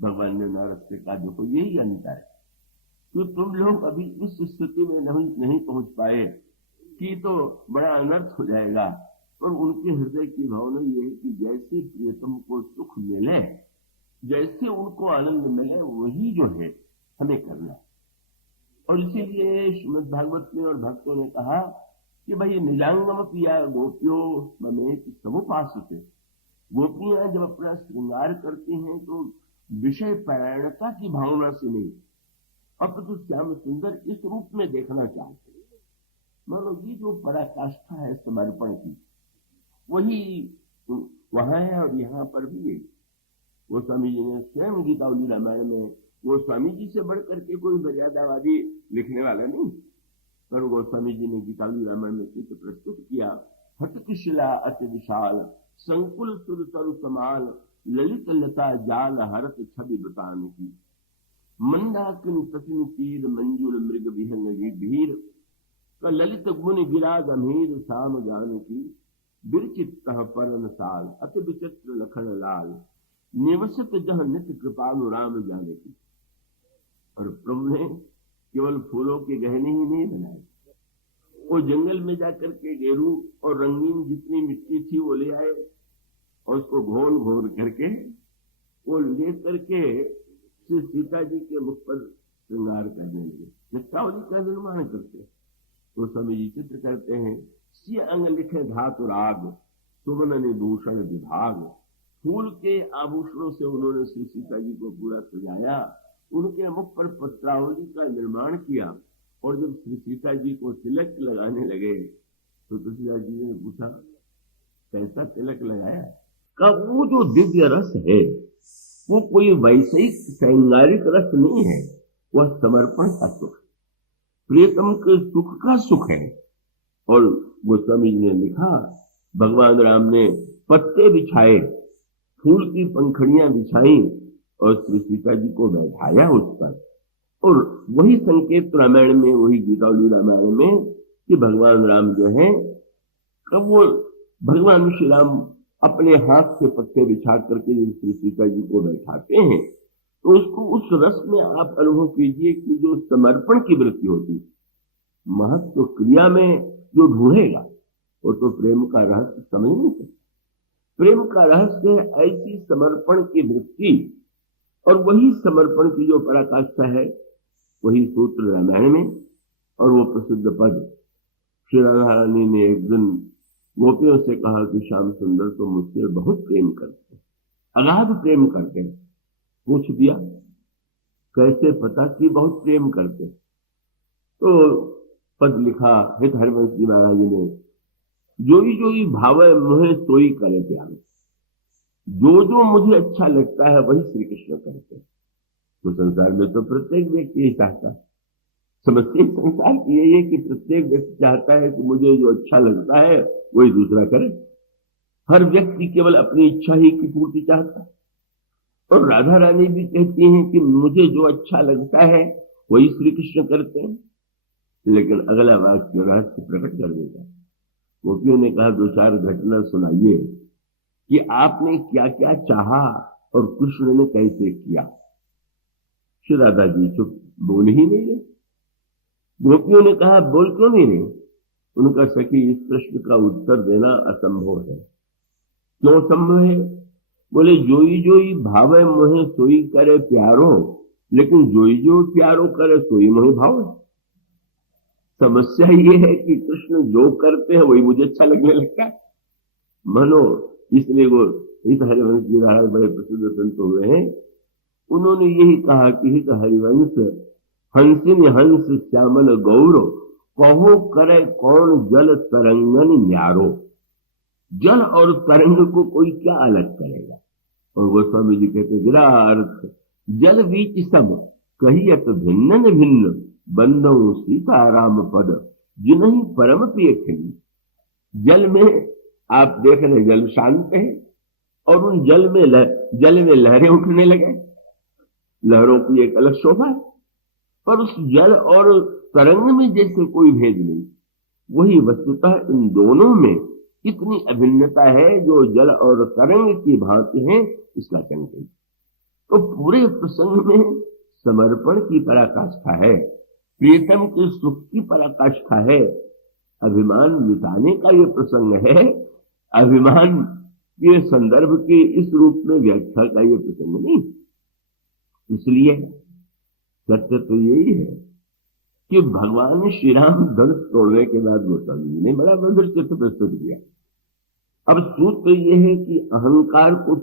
भगवान ने नारद से कहा, देखो यही अंतर है कि तुम लोग अभी इस स्थिति में नहीं पहुंच पाए कि तो बड़ा अनर्थ हो जाएगा, पर उनके हृदय की भावना ये है कि जैसे प्रियतम को सुख मिले, जैसे उनको आनंद मिले, वही जो है हमें करना है। और इसीलिए श्रीमद् भागवत में और भक्तों ने कहा कि भाई निजांगम पिया गोपियो ममेत समुपासते। गोपियां जब अपना श्रृंगार करती हैं तो विषय परायणता की भावना से नहीं, अपितु श्याम सुंदर इस रूप में देखना चाहते हैं। मानो ये जो पराकाष्ठा है समर्पण की, वही वहां है और यहाँ पर भी है। गोस्वामी जी ने स्वयं गीतावली रामायण में, गोस्वामी जी से बढ़कर के कोई मर्यादावादी लिखने वाला नहीं, पर गोस्वामी जी ने गीतावली रामायण में चित्र प्रस्तुत किया। हटक शिला अति विशाल, संकुल सुर तरु समाल, ललित लता जाल हरत छवि बतान की। मंदाकिन तटिन तीर मंजुल मृग विहंग भीर, ललित गुण गिरा गंभीर साम जान की। बिरचित परन साल अति विचित्र लखन लाल, निवसित जह नित्य कृपालु राम जाने की। और प्रभु ने केवल फूलों के गहने ही नहीं बनाए, वो जंगल में जाकर के गेरू और रंगीन जितनी मिट्टी थी वो ले आए और उसको घोल घोल करके वो ले करके श्री सीता जी के मुख पर श्रृंगार करने लगे। चित्रावली का निर्माण करते हैं तो स्वामी जी चित्र करते हैं। सी अंग लिखे धातु राग, सुमन निभूषण विभाग। फूल के आभूषणों से उन्होंने श्री सीता जी को पूरा सजाया, उनके मुख पर पत्रावली का निर्माण किया। और जब श्री सीता जी को तिलक लगाने लगे तो तुलसीदास जी ने पूछा, कैसा तिलक लगाया? का वो जो दिव्य रस है वो कोई वैश्विक सैंगारिक रस नहीं है, वह समर्पण का सुख, प्रियतम के सुख का सुख है। और गोस्वामी जी ने लिखा, भगवान राम ने पत्ते बिछाए, फूल की पंखड़ियां बिछाई और श्री सीता जी को बैठाया उस पर। और वही संकेत रामायण में, वही गीतावली रामायण में कि भगवान राम जो है, कब वो भगवान श्री राम अपने हाथ से पत्ते बिछा करके श्री सीता जी को बैठाते हैं तो उसको उस रस में आप अनुभव कीजिए कि जो समर्पण की वृत्ति होती है, महत्व क्रिया में जो ढूंढेगा वो तो प्रेम का रहस्य समझ नहीं सकता। प्रेम का रहस्य ऐसी समर्पण की वृत्ति, और वही समर्पण की जो पराकाष्ठा है वही सूत्र रामायण में। और वो प्रसिद्ध पद, श्री राधा रानी ने एक दिन गोपियों से कहा कि श्याम सुंदर तो मुझसे बहुत प्रेम करते, अगाध प्रेम करते। पूछ दिया कैसे पता कि बहुत प्रेम करते? तो पद लिखा हित हरिवंश जी महाराज ने, जोई भावे मुहे सोई करे प्यार। जो मुझे अच्छा लगता है वही श्री कृष्ण करते। तो संसार में तो प्रत्येक व्यक्ति यही चाहता है, समस्या संसार की यही है कि प्रत्येक व्यक्ति चाहता है कि मुझे जो अच्छा लगता है वही दूसरा करे। हर व्यक्ति केवल अपनी इच्छा ही की पूर्ति चाहता है। और राधा रानी भी कहती हैं कि मुझे जो अच्छा लगता है वही श्री कृष्ण करते हैं। लेकिन अगला वाक्य रहस्य प्रकट कर देता है। गोपियों ने कहा, दो चार घटना सुनाइए कि आपने क्या क्या चाहा और कृष्ण ने कैसे किया। श्री राधा जी चुप, बोल ही नहीं रहे। गोपियों ने कहा, बोल क्यों नहीं रहे? उनका सखी, इस प्रश्न का उत्तर देना असंभव है। क्यों संभव है? बोले, जोई भावे मोहे सोई करे प्यारो, लेकिन जो प्यारो करे सोई मोहे भाव। समस्या ये है कि कृष्ण जो करते हैं वही मुझे अच्छा लगने लगता है। मानो इसलिए वो हित हरिवंश जी महाराज बड़े प्रसिद्ध संत हुए हैं, उन्होंने यही कहा कि हित हरिवंश हंसिन हंस श्यामल गौरव, कहो करे कौन जल तरंगन न्यारो। जल और तरंग को कोई क्या अलग करेगा? और गोस्वामी जी कहते, विरार्थ जल बीच सम कहियत भिन्न भिन्न, बंधु सीताराम पद जिन्हीं परम प्रिय खिन्न। जल में आप देख रहे, जल शांत है और उन जल में लहरें उठने लगे। लहरों की एक अलग शोभा है, पर उस जल और तरंग में जैसे कोई भेद नहीं। वही वस्तुतः इन दोनों में इतनी अभिन्नता है जो जल और तरंग की भांति है, इसका संकेत। तो पूरे प्रसंग में समर्पण की पराकाष्ठा है, प्रीतम के सुख की पराकाष्ठा है। अभिमान मिटाने का ये प्रसंग है, अभिमान के संदर्भ के इस रूप में व्याख्या का ये प्रसंग नहीं। इसलिए सत्य तो यही है कि भगवान श्री राम धनुष तोड़ने के बाद गोस्वामी जी ने बड़ा मधुर चित्र प्रस्तुत किया। अब सूत्र ये है कि अहंकार को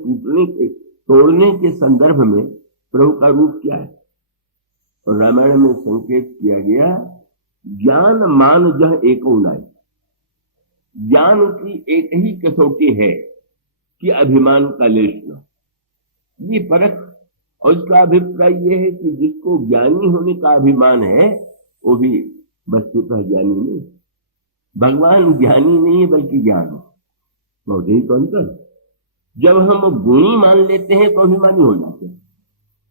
तोड़ने के संदर्भ में प्रभु का रूप क्या है। और रामायण में संकेत किया गया, ज्ञान मान जह एक उनाई। ज्ञान की एक ही कसौटी है कि अभिमान का लेश न। ये फर्क। और इसका अभिप्राय यह है कि जिसको ज्ञानी होने का अभिमान है वो भी वस्तुतः ज्ञानी नहीं। भगवान ज्ञानी नहीं है बल्कि ज्ञान है। बहुत ही तो अंतर। जब हम गुणी मान लेते हैं तो अभिमानी हो जाते हैं।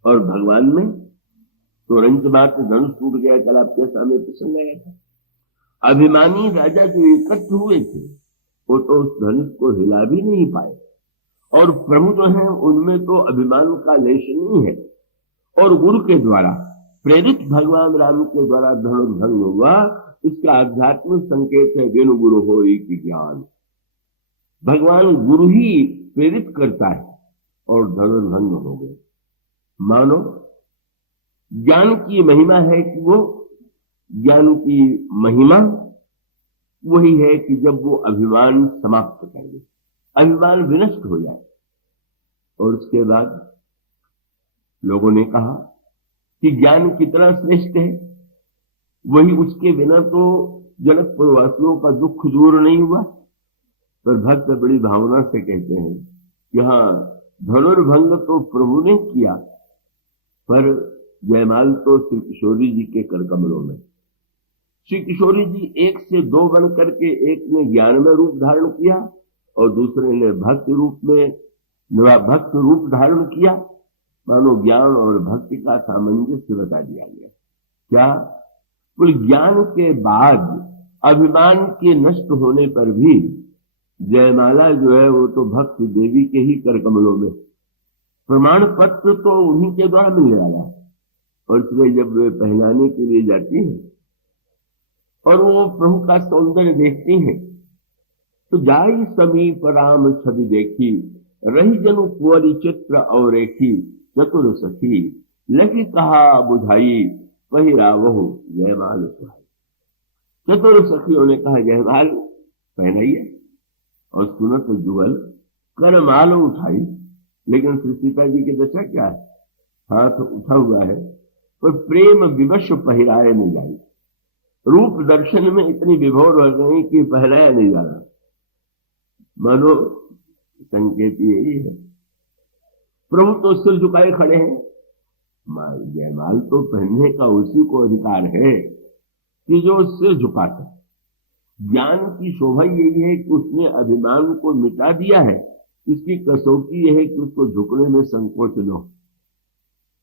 और भगवान में तुरंत बात धनुष टूट गया, कल आपके सामने प्रसंग आया था। अभिमानी राजा जो एकत्र हुए थे वो तो उस धनुष को हिला भी नहीं पाए। और प्रभु जो है उनमें तो अभिमान का लेश नहीं है। और गुरु के द्वारा प्रेरित भगवान राम के द्वारा धनुर्भंग हुआ। इसका आध्यात्मिक संकेत है, वेणु गुरु होई की ज्ञान। भगवान गुरु ही प्रेरित करता है और धनुर्भंग हो गए। मानो ज्ञान की महिमा है कि वो ज्ञान की महिमा वही है कि जब वो अभिमान समाप्त कर दे, अभिमान विनष्ट हो जाए। और उसके बाद लोगों ने कहा कि ज्ञान कितना श्रेष्ठ है, वही उसके बिना तो जनकपुर वासियों का दुख दूर नहीं हुआ। पर भक्त बड़ी भावना से कहते हैं कि हाँ, धनुर्भंग तो प्रभु ने किया, पर जयमाल तो श्री किशोरी जी के कर कमलों में। श्री किशोरी जी एक से दो बन करके, एक ने ज्ञान में रूप धारण किया और दूसरे ने भक्ति रूप धारण किया। मानो ज्ञान और भक्ति का सामंजस्य बता दिया गया। क्या बोले, ज्ञान के बाद अभिमान के नष्ट होने पर भी जयमाला जो है वो तो भक्ति देवी के ही कर कमलों में। प्रमाण पत्र तो उन्हीं के द्वारा मिलने वाला है। और इसलिए जब वे पहनाने के लिए जाती हैं और वो प्रभु का सौंदर्य देखती हैं तो जाई समीप राम छवि देखी, रही जनु कुंवरी चित्र और रेखी, चतुर सखी लगी कहा बुझाई, वही रावहु जयमाल सुहाई। चतुर सखियों ने कहा जयमाल पहनाइए। और सुनत जुगल कर माल उठाई। लेकिन श्री सीता जी की दशा क्या है, हाथ उठा हुआ है और प्रेम विवश पहराए नहीं जाए। रूप दर्शन में इतनी विभोर हो गई कि पहराया नहीं जा रहा। मानो संकेत यही है, प्रभु तो सिर झुकाए खड़े हैं। जयमाल तो पहनने का उसी को अधिकार है कि जो सिर झुका सके। ज्ञान की शोभा यही है कि उसने अभिमान को मिटा दिया है। इसकी कसौटी यह है कि उसको झुकने में संकोच न हो।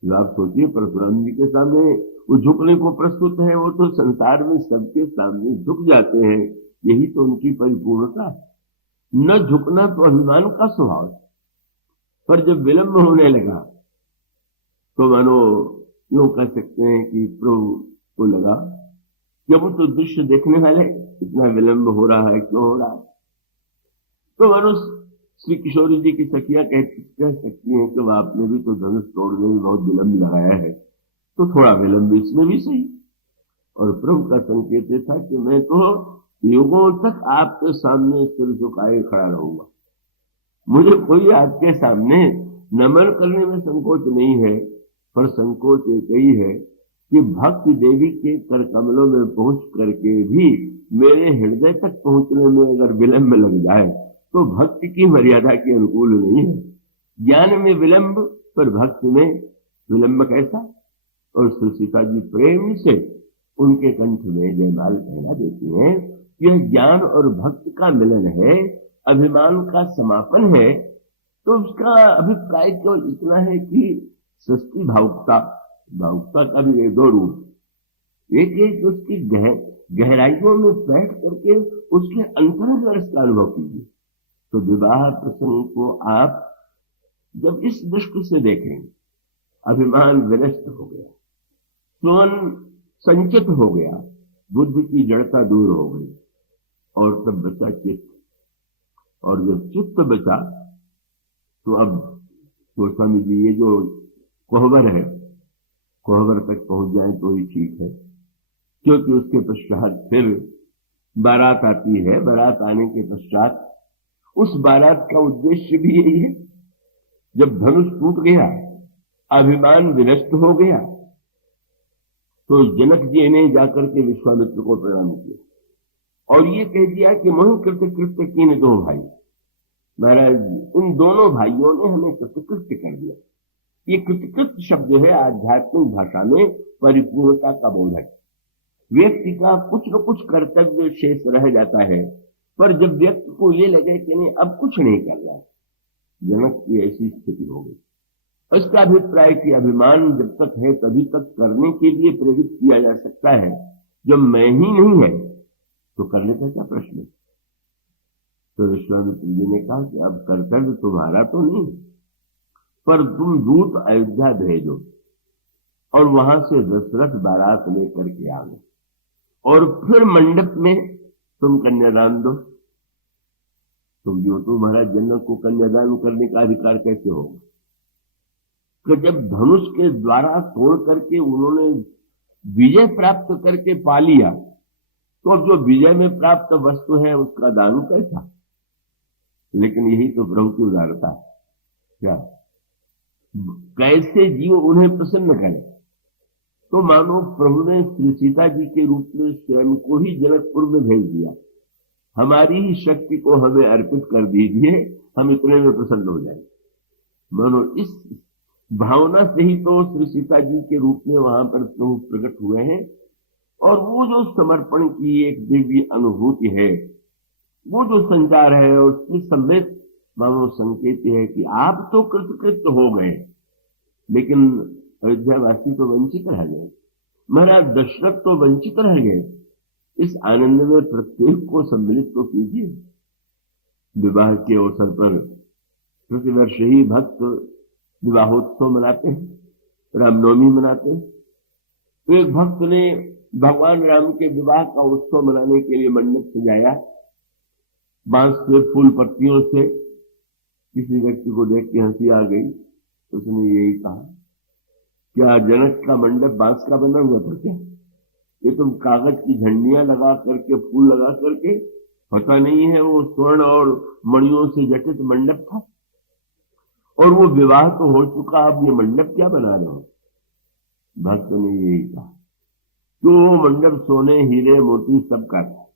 आप सोचिए, परशुराम जी के सामने वो झुकने को प्रस्तुत है, वो तो संसार में सबके सामने झुक जाते हैं। यही तो उनकी परिपूर्णता है। न झुकना तो अभिमान का स्वभाव है। पर जब विलंब होने लगा तो मानो यूं कह सकते हैं कि प्रभु को लगा जब वो तो दृश्य देखने वाले इतना विलंब हो रहा है, क्यों हो रहा है। तो मानो श्री किशोरी जी की सखियां कह सकती हैं कि आपने भी तो धनुष तोड़ने में बहुत विलंब लगाया है, तो थोड़ा विलंब इसमें भी सही। और प्रभु का संकेत था कि मैं तो युगों तक आपके सामने सिर झुकाए खड़ा रहूंगा। मुझे कोई आपके सामने नमन करने में संकोच नहीं है। पर संकोच एक ही है कि भक्ति देवी के कर कमलों में पहुंच करके भी मेरे हृदय तक पहुंचने में अगर विलंब लग जाए तो भक्ति की मर्यादा के अनुकूल नहीं है। ज्ञान में विलंब, पर भक्ति में विलंब कैसा। और सीता जी प्रेम से उनके कंठ में जयमाल पहना देती हैं। यह ज्ञान और भक्ति का मिलन है, अभिमान का समापन है। तो उसका अभिप्राय केवल इतना है कि सस्ती भावुकता का भी दो रूप। एक उसकी गहराइयों में बैठ करके उसके अंतरंग रस का अनुभव कीजिए। तो विवाह प्रसंग को आप जब इस दृष्टि से देखेंगे अभिमान विनष्ट हो गया, स्वयं संचित हो गया, बुद्धि की जड़ता दूर हो गई और तब बचा चित्त। और जब चित्त बचा तो अब गोस्वामी जी ये जो कोहबर है, कोहबर तक पहुंच जाए तो ही ठीक है, क्योंकि उसके पश्चात फिर बारात आती है। बारात आने के पश्चात उस बारात का उद्देश्य भी यही है। जब धनुष टूट गया, अभिमान विनष्ट हो गया, तो जनक जी ने जाकर के विश्वामित्र को प्रणाम किया और ये कह दिया कि मनु कृत्य कीन दो भाई। महाराज, इन दोनों भाइयों ने हमें कृतकृत्य कर दिया। ये कृतकृत्य शब्द है आध्यात्मिक भाषा में परिपूर्णता का बोधक। व्यक्ति का कुछ न कुछ कर्तव्य शेष रह जाता है, पर जब व्यक्ति को ये लगे कि नहीं अब कुछ नहीं कर रहा, जनक की ऐसी स्थिति हो गई। इसका अभिप्राय कि अभिमान जब तक है तभी तक करने के लिए प्रेरित किया जा सकता है, जब मैं ही नहीं है तो करने का क्या प्रश्न है। तो विश्वामित्र जी ने कहा कि अब कर्तव्य तुम्हारा तो नहीं, पर तुम दूत अयोध्या भेजो और वहां से दशरथ बारात लेकर के आ गए और फिर मंडप में तुम कन्यादान दो। तुम जो तो महाराज जनक को कन्यादान करने का अधिकार कैसे होगा कि जब धनुष के द्वारा तोड़ करके उन्होंने विजय प्राप्त करके पा लिया, तो अब जो विजय में प्राप्त वस्तु है उसका दान कैसा। लेकिन यही तो प्रभु की उदारता है। क्या कैसे जीव उन्हें प्रसन्न करे। तो मानो प्रभु ने श्री सीता जी के रूप में स्वयं को ही जनकपुर में भेज दिया। हमारी ही शक्ति को हमें अर्पित कर दीजिए, हम इतने में प्रसन्न हो जाएंगे। मानो इस भावना से ही तो श्री सीता जी के रूप में वहां पर प्रभु प्रकट हुए हैं। और वो जो समर्पण की एक दिव्य अनुभूति है, वो जो संचार है, उसमें सम्मिलित मानो संकेत है कि आप तो कृतकृत्य हो गए, लेकिन अयोध्यावासी तो वंचित रह गए। महाराज दशरथ तो वंचित रह गए। इस आनंद में प्रत्येक को सम्मिलित तो कीजिए। विवाह के अवसर पर प्रतिवर्ष ही भक्त विवाहोत्सव मनाते हैं, रामनवमी मनाते हैं। तो एक भक्त ने भगवान राम के विवाह का उत्सव मनाने के लिए मंडप सजाया, बांस से फूल पत्तियों से। किसी व्यक्ति को देख के हंसी आ गई, उसने यही कहा, क्या जनक का मंडप बांस का बना हुआ था क्या? ये तुम कागज की झंडियां लगा करके, फूल लगा करके, पता नहीं है वो स्वर्ण और मणियों से जटित मंडप था। और वो विवाह तो हो चुका, अब ये मंडप क्या बना रहे हो? भक्त ने यही कहा। तो वो मंडप सोने हीरे मोती सब का था,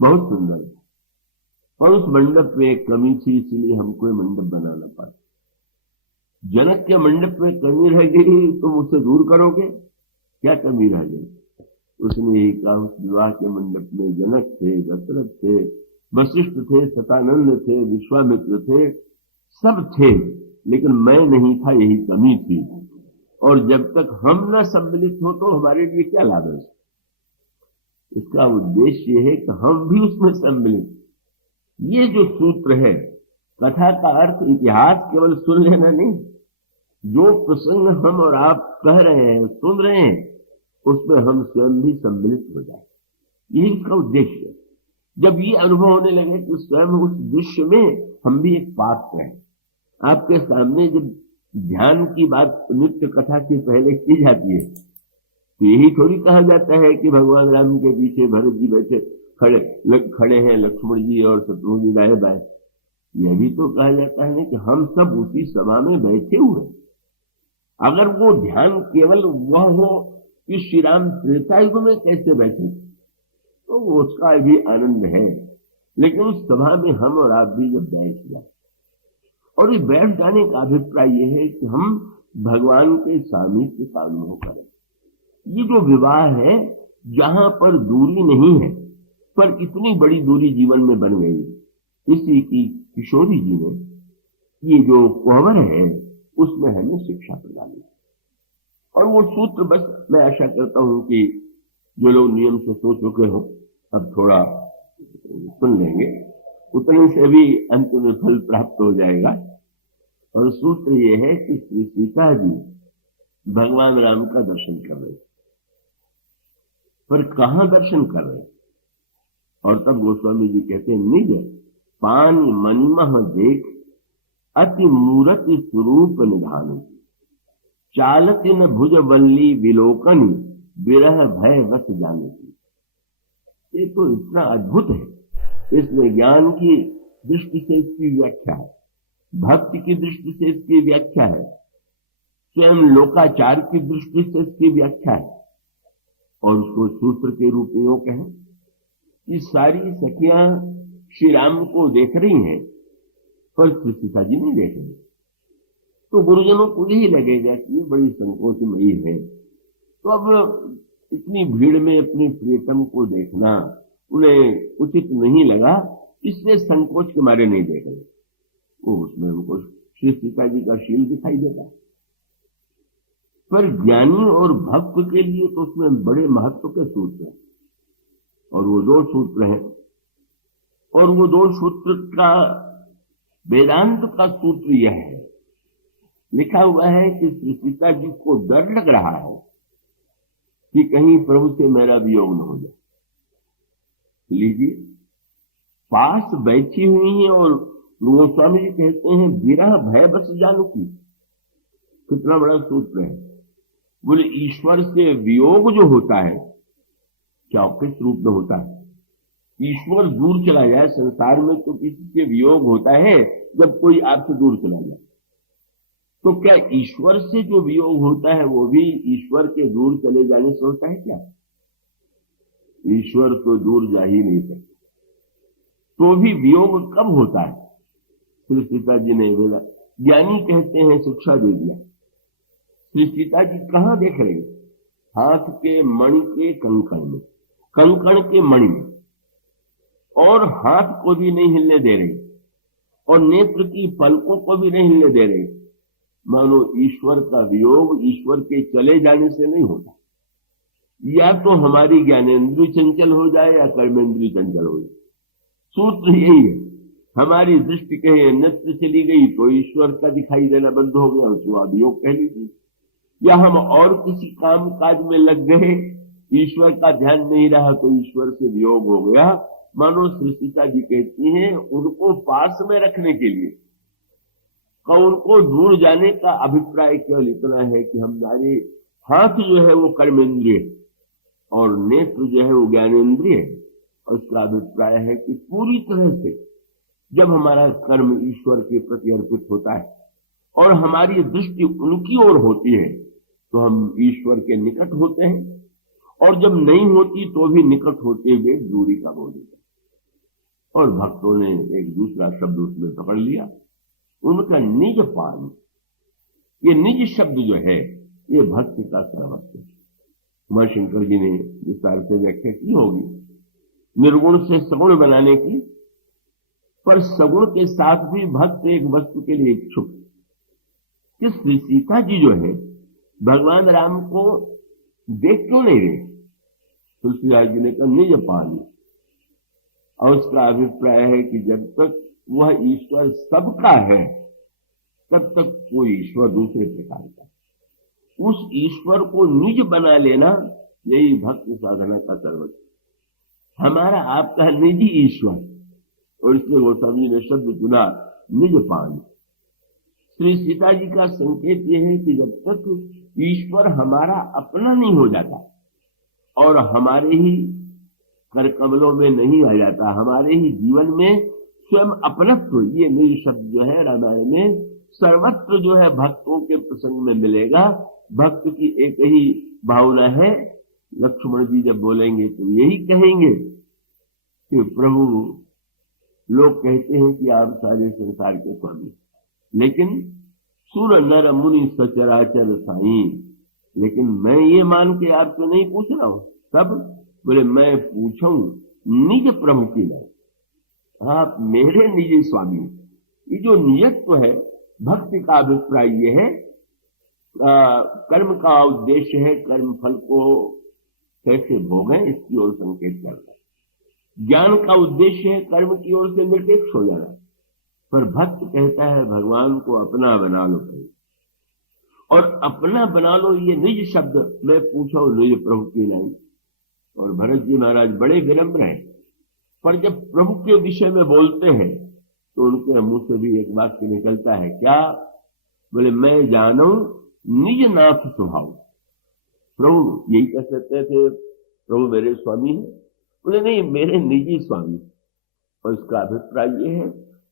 बहुत सुंदर था, और उस मंडप में एक कमी थी, इसलिए हमको ये मंडप बनाना पड़ा। जनक के मंडप में कमी रह गई, तुम उसे दूर करोगे? क्या कमी रह गई? उसने यही कहा, उस विवाह के मंडप में जनक थे, दशरथ थे, वशिष्ठ थे, सतानंद थे, विश्वामित्र थे, सब थे, लेकिन मैं नहीं था, यही कमी थी। और जब तक हम न सम्मिलित हो तो हमारे लिए क्या लाभ है? इसका उद्देश्य यह है कि हम भी उसमें सम्मिलित। ये जो सूत्र है, कथा का अर्थ इतिहास केवल सुन लेना नहीं, जो प्रसंग हम और आप कह रहे हैं, सुन रहे हैं, उसमें हम स्वयं भी सम्मिलित हो जाए, यही इसका उद्देश्य है। जब ये अनुभव होने लगे कि स्वयं उस दृश्य में हम भी एक पात्र हैं। आपके सामने जब ध्यान की बात नित्य कथा के पहले की जाती है, तो यही थोड़ी कहा जाता है कि भगवान राम के पीछे भरत जी बैठे खड़े हैं, लक्ष्मण जी और शत्रुघ्न जी दाएं बाएं। यह भी तो कहा जाता है कि हम सब उसी सभा में बैठे हुए। अगर वो ध्यान केवल वह हो कि श्री राम त्रेता युग में कैसे बैठे, तो उसका भी आनंद है। लेकिन उस सभा में हम और आप भी जब बैठ जाए, और ये बैठ जाने का अभिप्राय यह है कि हम भगवान के सामीप्य का अनुभव करें। ये जो विवाह है, जहां पर दूरी नहीं है, पर इतनी बड़ी दूरी जीवन में बन गई, इसी की किशोरी जी ने ये जो कोहबर है उसमें हमें शिक्षा प्रदान की। और वो सूत्र बस मैं आशा करता हूं कि जो लोग नियम से सो चुके हो, अब थोड़ा सुन लेंगे, उतने से भी अंत में फल प्राप्त हो जाएगा। और सूत्र ये है कि श्री सीता जी भगवान राम का दर्शन कर रहे, पर कहां दर्शन कर रहे? और तब गोस्वामी जी कहते हैं, निज पानी मनिमह देख अति मूरति स्वरूप निधान, चालत न भुज वल्ली विलोकन, विरह भय वस जाने की। ये तो इतना अद्भुत है। इसमें ज्ञान की दृष्टि से इसकी व्याख्या है, भक्ति की दृष्टि से इसकी व्याख्या है, स्वयं लोकाचार की दृष्टि से इसकी व्याख्या है, और उसको सूत्र के रूप में वो कहें कि सारी सखियां श्री राम को देख रही हैं, पर श्री सीता जी नहीं देख रही। तो गुरुजनों को यही लगेगा कि ये बड़ी संकोचमयी है, तो अब इतनी भीड़ में अपनी प्रियतम को देखना उन्हें उचित नहीं लगा, इसलिए संकोच के मारे नहीं देख रहे। वो उसमें उनको श्री सीता जी का शील दिखाई देता, पर ज्ञानी और भक्त के लिए तो उसमें बड़े महत्व के सूत्र हैं, और वो 2 सूत्र हैं, और वो 2 सूत्र का वेदांत का सूत्र यह है, लिखा हुआ है कि श्री सीता जी को डर लग रहा है कि कहीं प्रभु से मेरा वियोग न हो जाए। लीजिए, पास बैठी हुई है और गोस्वामी जी कहते हैं विरह भय बस जानु की। कितना बड़ा सूत्र है। बोले ईश्वर से वियोग जो होता है, क्या किस रूप में होता है? ईश्वर दूर चला जाए, संसार में तो किसी से वियोग होता है जब कोई आपसे दूर चला जाए, तो क्या ईश्वर से जो वियोग होता है वो भी ईश्वर के दूर चले जाने से होता है क्या? ईश्वर तो दूर जा ही नहीं सकता, तो भी वियोग कब होता है? श्री सीता जी ने बोला, ज्ञानी कहते हैं शिक्षा दे दिया। श्री सीता जी कहां देख रहे हैं? हाथ के मणि के कंकण में, कंकण के मणि में, और हाथ को भी नहीं हिलने दे रहे, और नेत्र की पलकों को भी नहीं हिलने दे रहे। मानो ईश्वर का वियोग ईश्वर के चले जाने से नहीं होता। या तो हमारी ज्ञानेन्द्रिय चंचल हो जाए या कर्मेंद्रिय चंचल हो जाए। सूत्र यही है। हमारी दृष्टि कहे नेत्र चली गई तो ईश्वर का दिखाई देना बंद हो गया, उसको अभियोग कह लीजिए। या हम और किसी काम काज में लग गए, ईश्वर का ध्यान नहीं रहा तो ईश्वर से वियोग हो गया। मानो श्री सीता जी कहती हैं उनको पास में रखने के लिए, उनको दूर जाने का अभिप्राय केवल इतना है कि हमारे हाथ जो है वो कर्मेंद्रिय और नेत्र जो है वो ज्ञानेन्द्रिय, और उसका अभिप्राय है कि पूरी तरह से जब हमारा कर्म ईश्वर के प्रति अर्पित होता है और हमारी दृष्टि उनकी ओर होती है तो हम ईश्वर के निकट होते हैं, और जब नहीं होती तो भी निकट होते हुए दूरी का बोध होता है। और भक्तों ने एक दूसरा शब्द उसमें पकड़ लिया, उनका निज पान। ये निज शब्द जो है ये भक्ति का सर्वस्व है। उमा शंकर जी ने विस्तार से व्याख्या की होगी निर्गुण से सगुण बनाने की, पर सगुण के साथ भी भक्त एक वस्तु के लिए इच्छुक। कि श्री सीता जी जो है भगवान राम को देख क्यों नहीं रहे? तुलसीदास जी ने कहा निज पान, और उसका अभिप्राय है कि जब तक वह ईश्वर सबका है तब तक कोई ईश्वर दूसरे प्रकार का, उस ईश्वर को निज बना लेना यही भक्ति साधना का सर्वस्व। हमारा आपका निजी ईश्वर, और इसलिए गोस्वामी ने शब्द चुना निज पान। श्री सीता जी का संकेत यह है कि जब तक ईश्वर हमारा अपना नहीं हो जाता और हमारे ही कर कमलों में नहीं आ जाता, हमारे ही जीवन में स्वयं अपनत्व, ये निज शब्द जो है रामायण में सर्वत्र जो है भक्तों के प्रसंग में मिलेगा। भक्त की एक ही भावना है। लक्ष्मण जी जब बोलेंगे तो यही कहेंगे कि प्रभु, लोग कहते हैं कि आप सारे संसार के स्वामी, लेकिन सुर नर मुनि सचराचर साईं, लेकिन मैं ये मान के आपसे नहीं पूछ रहा हूं। तब बोले मैं पूछूं निज प्रभु की नहीं, आप मेरे निजी स्वामी। ये जो नियत्व है भक्ति का अभिप्राय ये है, कर्म का उद्देश्य है कर्म फल को कैसे भोगें इसकी ओर संकेत करना। ज्ञान का उद्देश्य है कर्म की ओर से निरपेक्ष हो जाना। पर भक्त कहता है भगवान को अपना बना लो, और अपना बना लो ये निज शब्द, मैं पूछो निज प्रभु की नहीं। और भरत जी महाराज बड़े विनम्र हैं, पर जब प्रभु के विषय में बोलते हैं तो उनके मुंह से भी एक वाक्य निकलता है, क्या? बोले मैं जानू निज नाथ स्वभाव। प्रभु यही कह सकते थे प्रभु मेरे स्वामी है? बोले नहीं, मेरे निजी स्वामी। और उसका अभिप्राय ये है,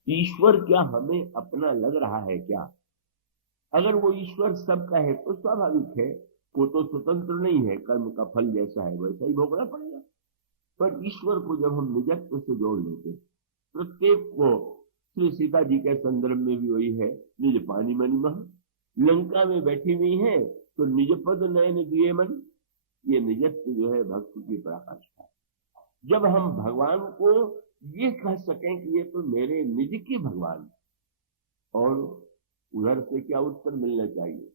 ईश्वर क्या हमें अपना लग रहा है क्या? अगर वो ईश्वर सबका है तो स्वाभाविक है, वो तो स्वतंत्र नहीं है, कर्म का फल जैसा है वैसा ही भोगना पड़ेगा। पर ईश्वर को जब हम निजत्व से जोड़ लेते, प्रत्येक को, श्री सीता जी के संदर्भ में भी वही है, निज पानी मनि मह, लंका में बैठी हुई है तो निज पद नयन दिए मन। ये निजत्व जो है भक्ति की पराकाष्ठा है। जब हम भगवान को ये कह सकें कि ये तो मेरे निज के भगवान, और उधर से क्या उत्तर मिलना चाहिए?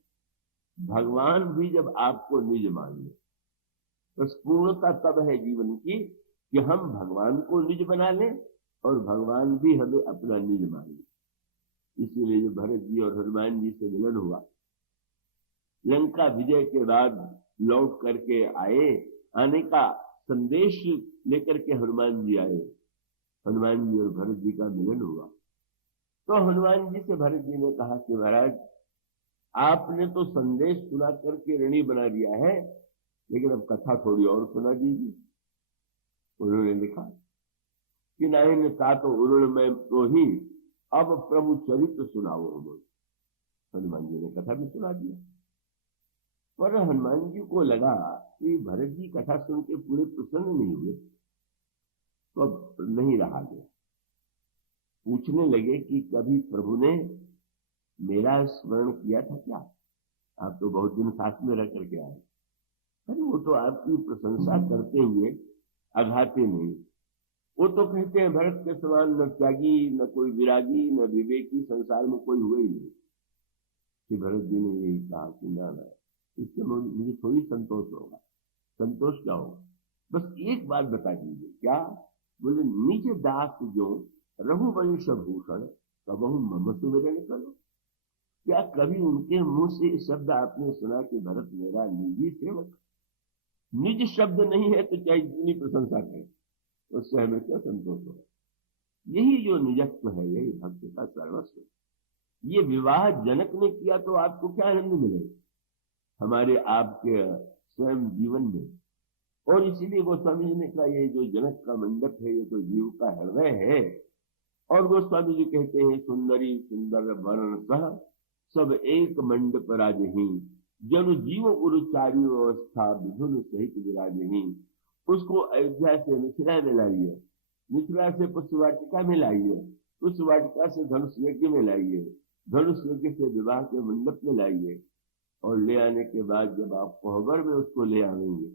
भगवान भी जब आपको निज मान ले, तो पूर्णता तब है जीवन की कि हम भगवान को निज बना लें और भगवान भी हमें अपना निज मान ले। इसीलिए जो भरत जी और हनुमान जी से मिलन हुआ, लंका विजय के बाद लौट करके आने का संदेश लेकर के हनुमान जी आए, हनुमान जी और भरत जी का मिलन हुआ। तो हनुमान जी से भरत जी ने कहा कि महाराज आपने तो संदेश सुना करके ऋणी बना दिया है, लेकिन अब कथा थोड़ी और सुना दीजिए। उन्होंने लिखा कि नहीं ता तो उरुण में तो ही अब प्रभु चरित्र सुनाओ। हनुमान जी ने कथा भी सुना दिया, पर हनुमान जी को लगा कि भरत जी कथा सुन के पूरे प्रसन्न नहीं हुए, तो अब नहीं रहा गया। पूछने लगे कि कभी प्रभु ने मेरा स्मरण किया था क्या? आप तो बहुत दिन साथ में रह करके आए। अरे वो तो आपकी प्रशंसा करते हुए अघाते नहीं, वो तो कहते हैं भरत के समान न त्यागी न कोई विरागी न विवेकी संसार में कोई हुए ही नहीं। कि भरत जी ने यही कहा कि ना, इससे मुझे थोड़ी संतोष होगा। संतोष क्या होगा? बस एक बात बता दीजिए, क्या? बोले निज दास जो रघुवंश भूषण कबहु मम सुमिरन करो। क्या कभी उनके मुंह से शब्द आपने सुना कि भरत मेरा निजी सेवक? निज शब्द नहीं है तो चाहे जितनी प्रशंसा करें, उससे हमें क्या संतोष होगा? यही जो निजत्व है, यही भक्ति का सर्वस्व। ये विवाह जनक ने किया तो आपको क्या आनंद मिलेगा हमारे आपके स्वयं जीवन में? और इसीलिए गोस्वामी जी ने कहा ये जो जनक का मंडप है ये तो जीव का हृदय है। और गोस्वामी जी कहते हैं सुंदरी सुंदर वर्ण सह सब एक मंडप राजही, जन जीव उर चारी अवस्था विधुन सहित विराजही। उसको अयोध्या से मिथिला में लाइए, मिथिला से पुष्पवाटिका में लाइए, पुष्पवाटिका से धनुष यज्ञ में लाइए, धनुष यज्ञ से विवाह के मंडप में लाइए, और ले आने के बाद जब आप कोहबर में उसको ले आएंगे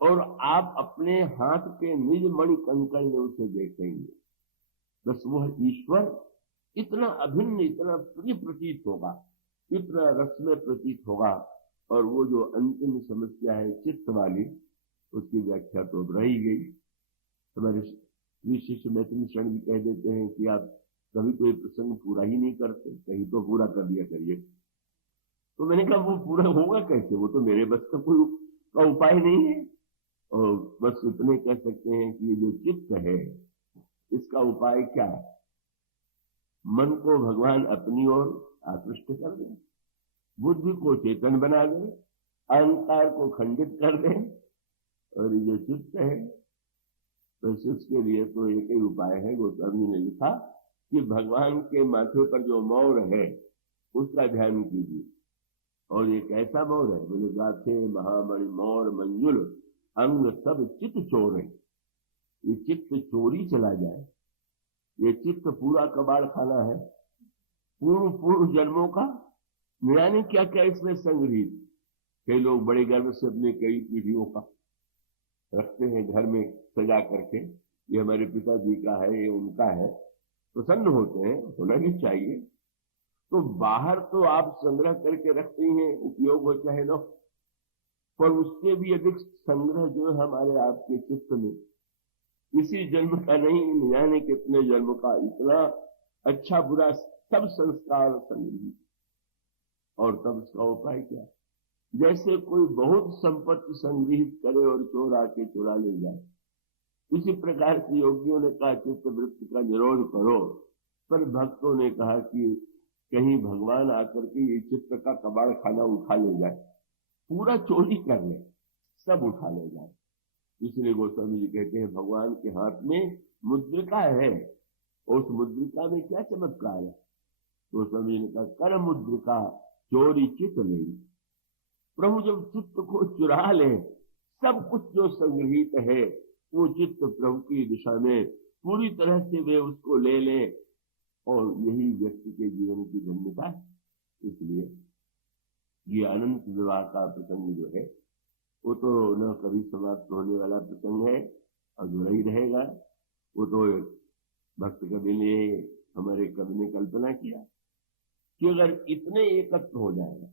और आप अपने हाथ के निज मणि कंकड़ में उसे देखेंगे, बस वह ईश्वर इतना अभिन्न, इतना प्रिय प्रतीत होगा, इतना रसमय प्रतीत होगा। और वो जो अंतिम समस्या है चित्त वाली, उसकी व्याख्या तो अब रही गई। हमारे श्री शिष्य मैत्री शरण भी कह देते हैं कि आप कभी कोई प्रसंग पूरा ही नहीं करते, कहीं तो पूरा कर दिया करिए। तो मैंने कहा वो पूरा होगा कैसे? वो तो मेरे बस का कोई का उपाय नहीं है। और बस इतने कह सकते हैं कि ये जो चित्त है इसका उपाय क्या है? मन को भगवान अपनी ओर आकृष्ट कर दे, बुद्धि को चेतन बना दे, अहंकार को खंडित कर दे, और ये जो चित्त है तो इसके लिए तो एक ही उपाय है। गोस्वामी ने लिखा कि भगवान के माथे पर जो मौर है उसका ध्यान कीजिए। और ये कैसा मौर है? बोले गाथे महामणि मौर मंजुल अंग सब चित्त चोर है। ये चित्त चोरी चला जाए, ये चित्त पूरा कबाड़ खाना है पूर्व पूर्व जन्मों का। यानी क्या क्या इसमें संग्रहित। कई लोग बड़े गर्व से अपने कई पीढ़ियों का रखते हैं घर में सजा करके, ये हमारे पिताजी का है, ये उनका है, प्रसन्न होते हैं, होना भी चाहिए। तो बाहर तो आप संग्रह करके रखते हैं, उपयोग हो चाहे न, पर उससे भी अधिक संग्रह जो है हमारे आपके चित्त में, इसी जन्म का नहीं, न जाने कितने जन्म का, इतना अच्छा बुरा सब संस्कार संग्रहित। और तब उसका उपाय क्या? जैसे कोई बहुत संपत्ति संग्रहित करे और चोर आके चुरा ले जाए, इसी प्रकार से योगियों ने कहा चित्त वृत्ति का निरोध करो, पर भक्तों ने कहा कि कहीं भगवान आकर के ये चित्त का कबाड़ खाना उठा ले जाए, पूरा चोरी कर ले, सब उठा ले जाए। इसलिए गोस्वामी जी कहते हैं भगवान के हाथ में मुद्रिका है, और उस मुद्रिका में क्या चमत्कार है? गोस्वामी जी ने कहा कर मुद्रिका चोरी चित्त ले। प्रभु जब चित्त को चुरा ले, सब कुछ जो संग्रहित है वो चित्त प्रभु की दिशा में पूरी तरह से वे उसको ले ले, और यही व्यक्ति के जीवन की धन्यता है। इसलिए ये अनंत विवाह का प्रसंग जो है वो तो न कभी समाप्त होने वाला प्रसंग है, अधूरा ही रहेगा। वो तो भक्त कवि ने, हमारे कवि ने कल्पना किया कि अगर इतने एकत्र हो जाएगा,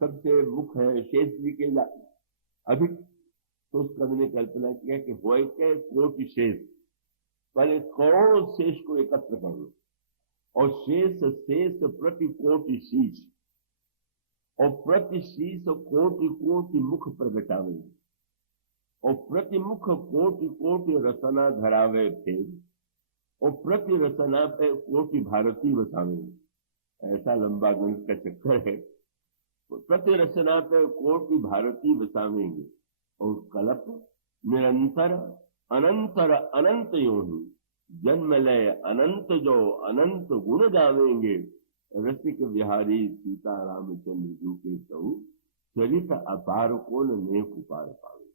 सबसे मुख्य है शेष जी के अधिक, तो उस कवि ने कल्पना किया कि होय के कोटि शेष, पहले करोड़ों शेष को एकत्र कर लो, और शेष शेष प्रति कोटि शीश, और प्रति शीश कोटि कोटि मुख प्रगटावे, और प्रति मुख कोटि कोटि रसना धरावे थे, और प्रति रसना पे कोटि भारती बसावे। ऐसा लंबा गणित का चक्कर है। प्रति रचना पे कोटि भारती बसावेंगे, और कल्प निरंतर अनंतर अनंत योनि, जन्म लय अनंत जो अनंत गुण गावेंगे, रसिक बिहारी सीता रामचंद्र जी के कहू, चरित अपार को ने कुपार पावे।